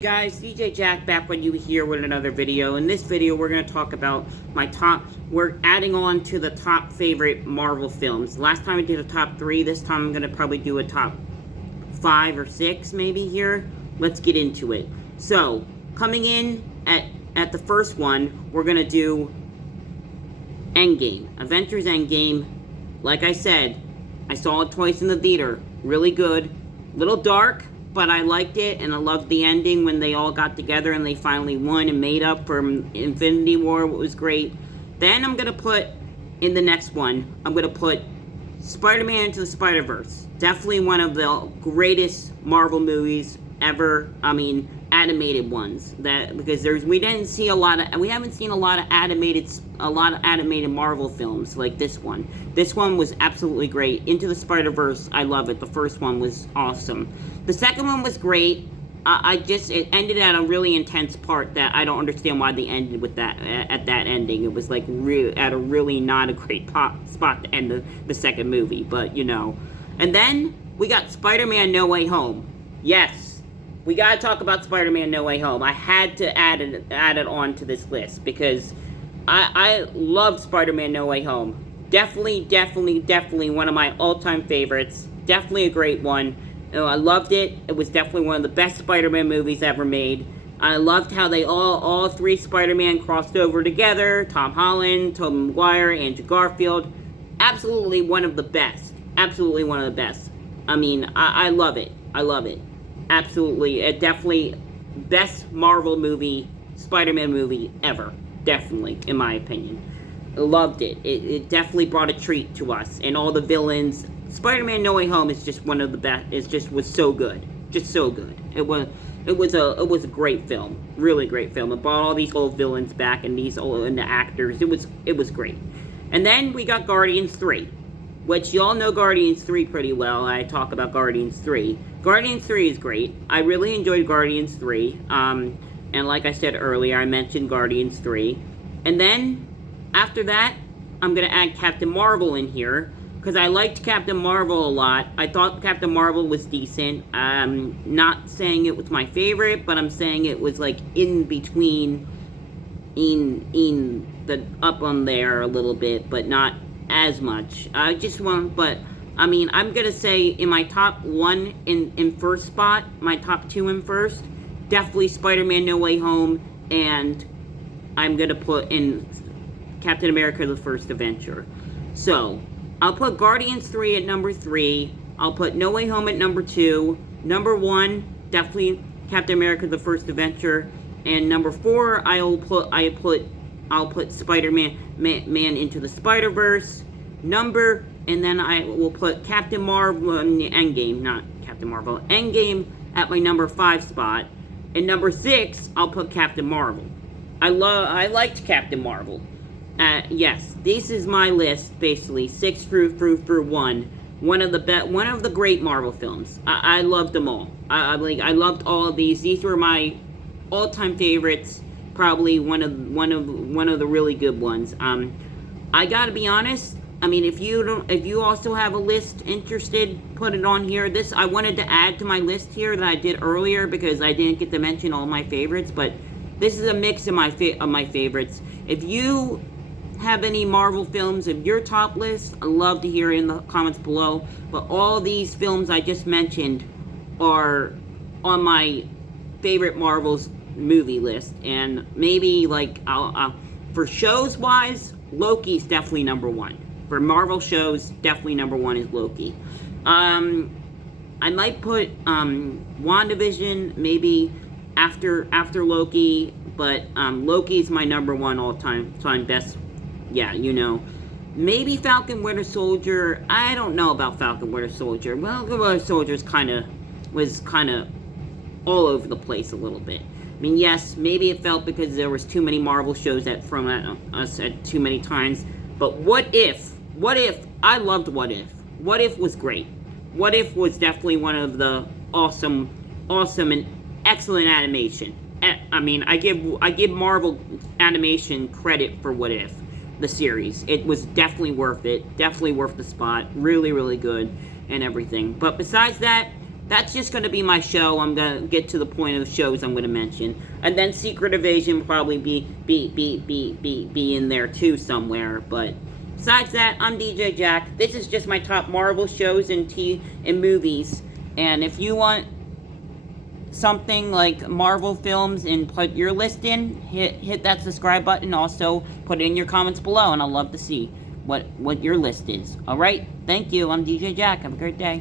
Guys, DJ Jack back with you here with another video. In this video, we're going to talk about we're adding on to the top favorite Marvel films. Last time I did a top 3, this time I'm going to probably do a top 5 or 6 maybe here. Let's get into it. So, coming in at the first one, we're going to do Endgame. Avengers Endgame. Like I said, I saw it twice in the theater. Really good. Little dark, but I liked it, and I loved the ending when they all got together and they finally won and made up for Infinity War. It was great. Then I'm going to put, in the next one, I'm going to put Spider-Man Into the Spider-Verse. Definitely one of the greatest Marvel movies ever. I mean, animated ones. Because we haven't seen a lot of animated Marvel films like this one. This one was absolutely great. Into the Spider-Verse, I love it. The first one was awesome. The second one was great. It ended at a really intense part that I don't understand why they ended with that, at that ending. It was like at a really not a great spot to end the second movie, but you know. And then we got Spider-Man No Way Home. Yes, we gotta talk about Spider-Man No Way Home. I had to add it on to this list because I love Spider-Man No Way Home. Definitely one of my all-time favorites. Definitely a great one. You know, I loved it. It was definitely one of the best Spider-Man movies ever made. I loved how they all three Spider-Man crossed over together. Tom Holland, Tobey Maguire, Andrew Garfield. Absolutely one of the best. Absolutely one of the best. I mean, I love it. I love it. Absolutely. Definitely best Marvel movie, Spider-Man movie ever. Definitely, in my opinion. I loved it. It definitely brought a treat to us. And all the villains. Spider-Man No Way Home is just one of the best. Was so good. Just so good. It was a great film. Really great film. It brought all these old villains back and the actors. It was great. And then we got Guardians 3. Which y'all know Guardians 3 pretty well. I talk about Guardians 3. Guardians 3 is great. I really enjoyed Guardians 3. And like I said earlier, I mentioned Guardians 3. And then, after that, I'm going to add Captain Marvel in here. Because I liked Captain Marvel a lot. I thought Captain Marvel was decent. I'm not saying it was my favorite, but I'm saying it was like in between, up on there a little bit, but not as much. I'm gonna say in my top 1 in first spot, my top 2 in first, definitely Spider-Man No Way Home, and I'm gonna put in Captain America The First Avenger. So, I'll put Guardians 3 at number 3, I'll put No Way Home at number 2, number 1, definitely Captain America The First Avenger, and number 4, I'll put Spider-Man Into the Spider-Verse, and then I will put Captain Marvel Endgame at my number 5 spot, and number 6, I'll put Captain Marvel. I liked Captain Marvel. Yes, this is my list, basically, 6 through 1. One of the great Marvel films. I loved them all. I loved all of these. These were my all-time favorites. Probably one of the really good ones. I gotta be honest. I mean, if you also have a list interested, put it on here. I wanted to add to my list here that I did earlier because I didn't get to mention all my favorites. But this is a mix of my favorites. If you have any Marvel films of your top list, I'd love to hear in the comments below. But all these films I just mentioned are on my favorite Marvel's movie list, and maybe like for shows wise, Loki's definitely number 1. For Marvel shows, definitely number 1 is Loki. I might put WandaVision maybe after Loki, but Loki's my number 1 all-time best. Yeah, you know. Maybe Falcon Winter Soldier. I don't know about Falcon Winter Soldier. Well, Winter Soldier was kind of all over the place a little bit. I mean, yes, maybe it felt because there was too many Marvel shows from us at too many times. But What If? I loved What If. What If was great. What If was definitely one of the awesome and excellent animation. I mean, I give Marvel animation credit for What If, the series. It was definitely worth it. Definitely worth the spot. Really good and everything. But besides that, that's just going to be my show. I'm going to get to the point of shows I'm going to mention. And then Secret Invasion will probably be in there too somewhere. But besides that, I'm DJ Jack. This is just my top Marvel shows and movies. And if you want something like Marvel films and put your list in, hit that subscribe button. Also, put it in your comments below, and I'd love to see what your list is. Alright? Thank you. I'm DJ Jack. Have a great day.